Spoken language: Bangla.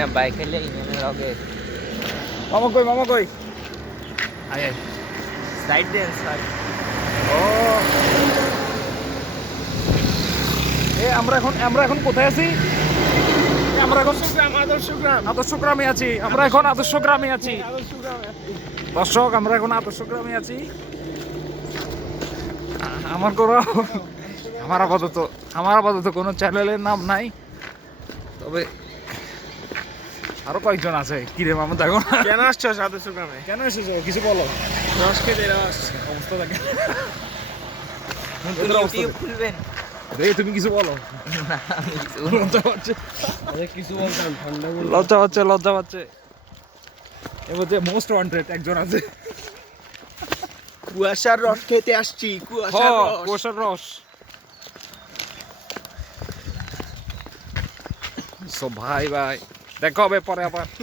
না বাইক খেলে ইনে লগে মামা কই আয় আয় সাইড দেন সাইড ও আমরা এখন কোথায় আছি আমরা এখন আদর্শ গ্রামে আছি আমরা এখন আদর্শ গ্রামে আছি দর্শক আমরা এখন আদর্শ গ্রামে আছি আমার আপাতত কোনো চ্যানেলের নাম নাই, তবে আরো কয়েকজন আছে। কিরে মামা দেখো কেন আসছো আদর্শ গ্রামে? কেন এসেছো কিছু বলো। রস খেতে রস অবস্থা দেখে ইউটিউব খুলবেন তুমি কিছু বলো। না আমি কিছু লজ্জা পাচ্ছে কিছু বলতাম ঠান্ডা লজ্জা পাচ্ছে এর মধ্যে মোস্ট ওয়ান্টেড একজন আছে। কুয়াশার রস খেতে আসছি, কুয়াশার রস। সো ভাই দেখা হবে পরে আবার।